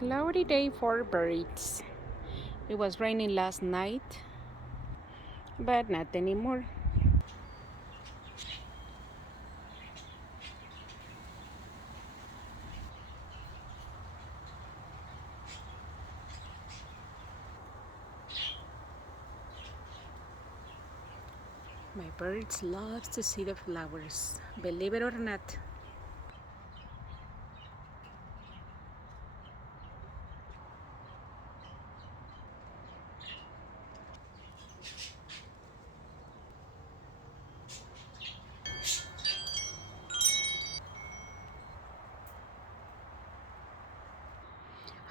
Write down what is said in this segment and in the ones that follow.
Cloudy day for birds. It was raining last night, but not anymore. My birds love to see the flowers, believe it or not.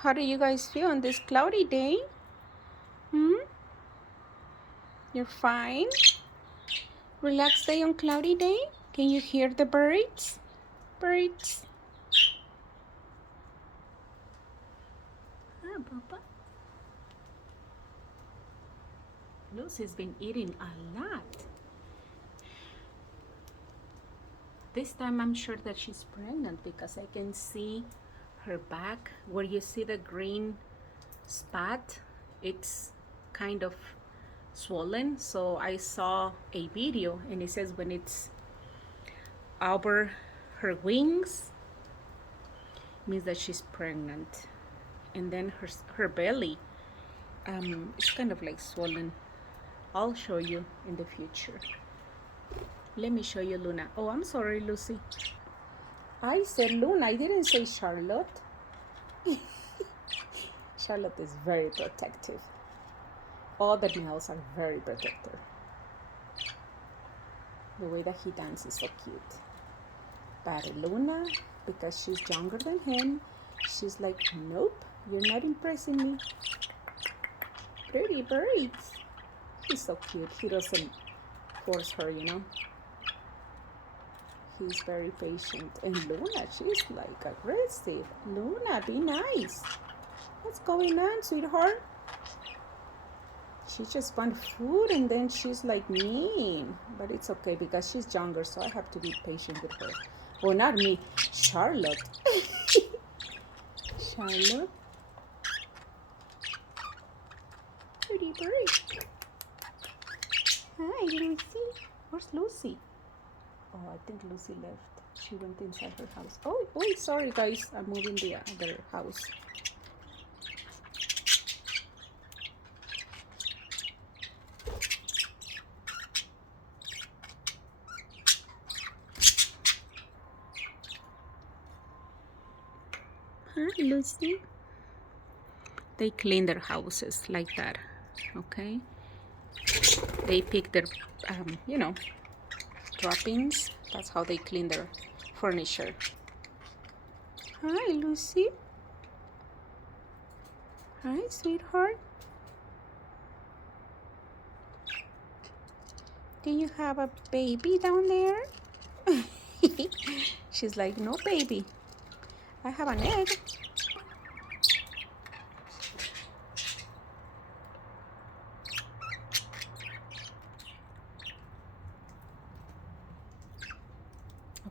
How do you guys feel on this cloudy day? You're fine? Relaxed day on cloudy day? Can you hear the birds? Birds. Ah, Papa. Lucy's been eating a lot. This time I'm sure that she's pregnant because I can see her back where you see the green spot. It's kind of swollen. So I saw a video and it says when it's over her wings, means that she's pregnant. And then her belly is kind of like swollen. I'll show you in the future. Let me show you Luna. Oh, I'm sorry, Lucy. I said Luna, I didn't say Charlotte. Charlotte is very protective. All the males are very protective. The way that he dances is so cute. But Luna, because she's younger than him, she's like, nope, you're not impressing me. Pretty birds. He's so cute. He doesn't force her, you know. He's very patient. And Luna, she's like aggressive. Luna, be nice. What's going on, sweetheart? She just wants food and then she's like mean. But it's okay because she's younger, so I have to be patient with her. Well, not me, Charlotte. Charlotte. Pretty bird. Hi, Lucy. Where's Lucy? Oh, I think Lucy left. She went inside her house. Oh, sorry guys. I'm moving the other house. Hi, Lucy. They clean their houses like that, okay? They pick their, droppings. That's how they clean their furniture. Hi, Lucy. Hi, sweetheart. Do you have a baby down there? She's like, no baby. I have an egg.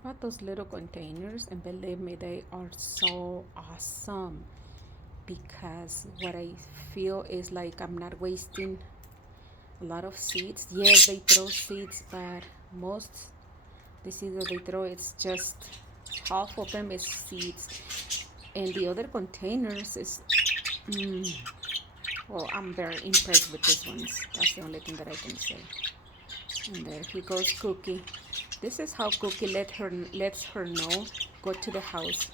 got those little containers, and believe me, they are so awesome, because what I feel is like I'm not wasting a lot of seeds. Yes, they throw seeds, but most the seeds that they throw, it's just half of them is seeds, and the other containers is well, I'm very impressed with these ones. That's the only thing that I can say. And there he goes, Cookie. This is how Cookie lets her know, go to the house.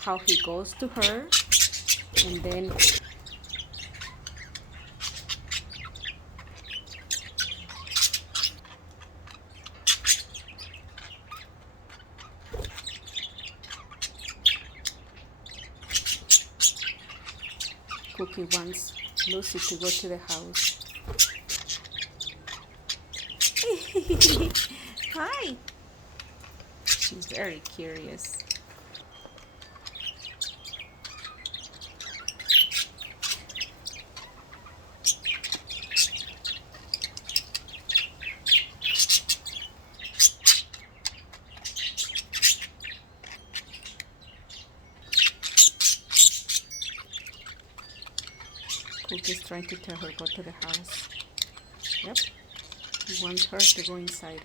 How he goes to her, and then Cookie wants Lucy to go to the house. Hi. She's very curious. Cookie's trying to tell her go to the house. Yep. He wants her to go inside.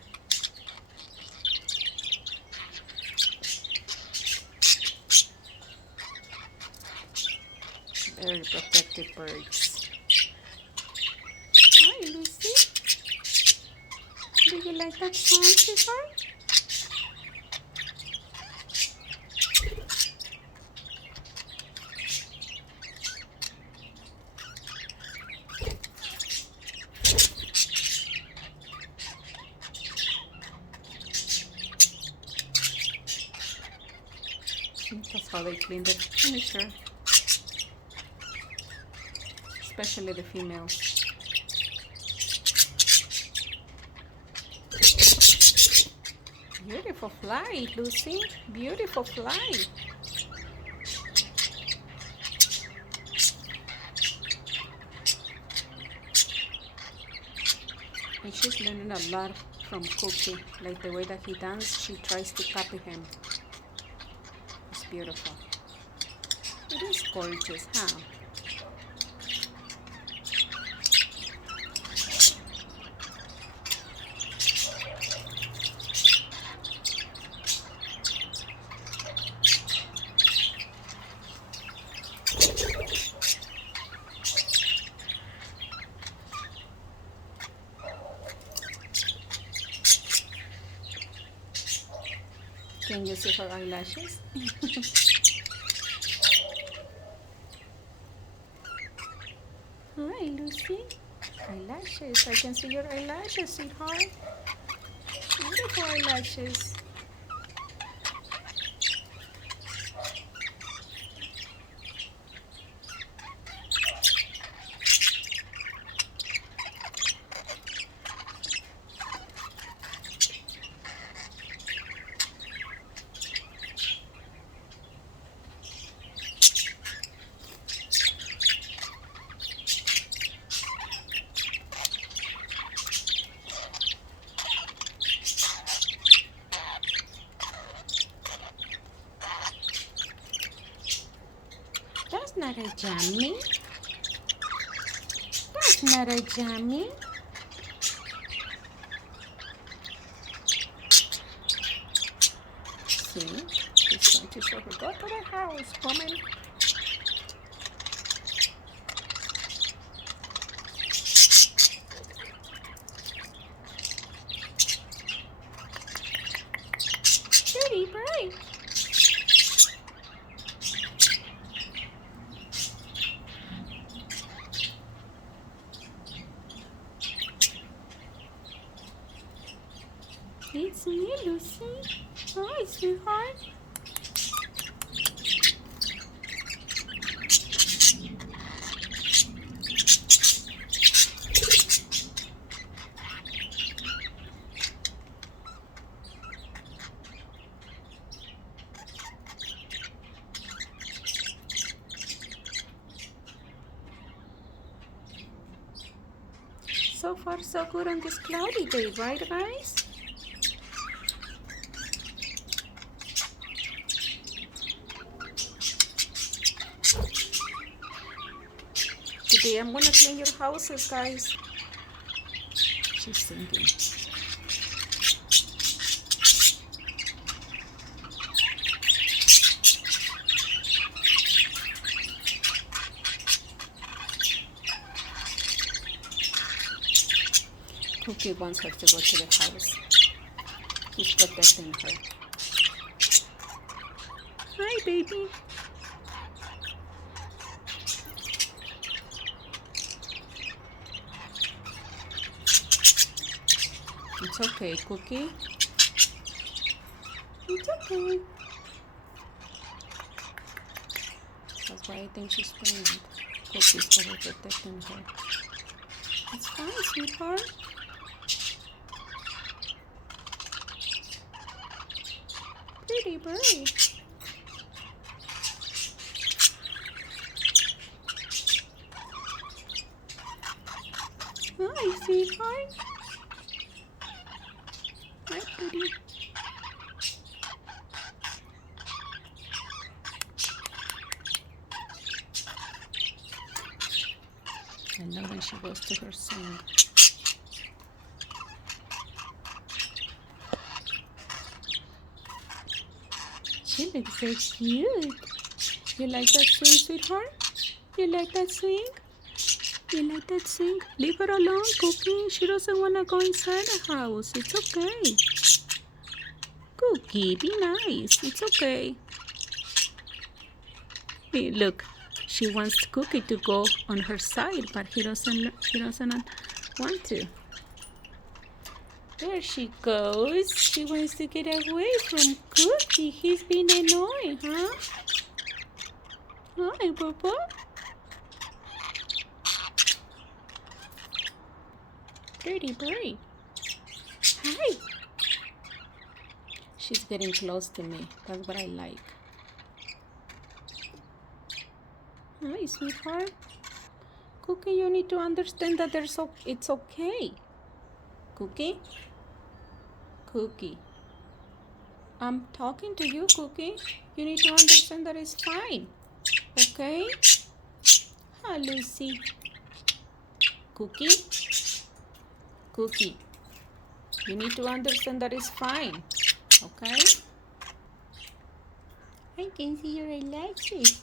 Very protective birds. Hi, Lucy. Do you like that sound, sweetheart? That's how they clean the furniture, especially the females. Beautiful fly, Lucy. Beautiful fly. And she's learning a lot from Cookie. Like the way that he dances, she tries to copy him. It's beautiful. It is gorgeous, huh? Can you see her eyelashes? Hi, Lucy. Eyelashes. I can see your eyelashes, sweetheart. Beautiful eyelashes. That's not a jammy. That's not a jammy. See? She's going to show her. Go to the house, woman. Pretty bright. It's me, Lucy. Hi, sweetheart. So far, so good on this cloudy day, right, guys? today I'm gonna clean your houses, guys. She's singing. Cookie wants her to go to the house. He's protecting her. Hi, baby. It's okay, Cookie. It's okay. That's why I think she's pregnant. Cookie's overprotecting her. It's fine, sweetheart. Pretty bird. Hi, sweetheart. Hi, pretty. I love when she goes to her song. She looks so cute. You like that swing, sweetheart? You like that swing? You like that swing? Leave her alone, Cookie. She doesn't want to go inside the house. It's okay. Cookie, be nice. It's okay. Hey, look, she wants Cookie to go on her side, but he doesn't want to. There she goes. She wants to get away from Cookie. He's being annoying, huh? Hi, Papa. Pretty bird. Hi. She's getting close to me. That's what I like. Hi, sweetheart. Cookie, you need to understand that it's okay. Cookie? Cookie. I'm talking to you, Cookie. You need to understand that it's fine. Okay? Hi, Lucy. Cookie? Cookie. You need to understand that it's fine. Okay? I can see your eyelashes.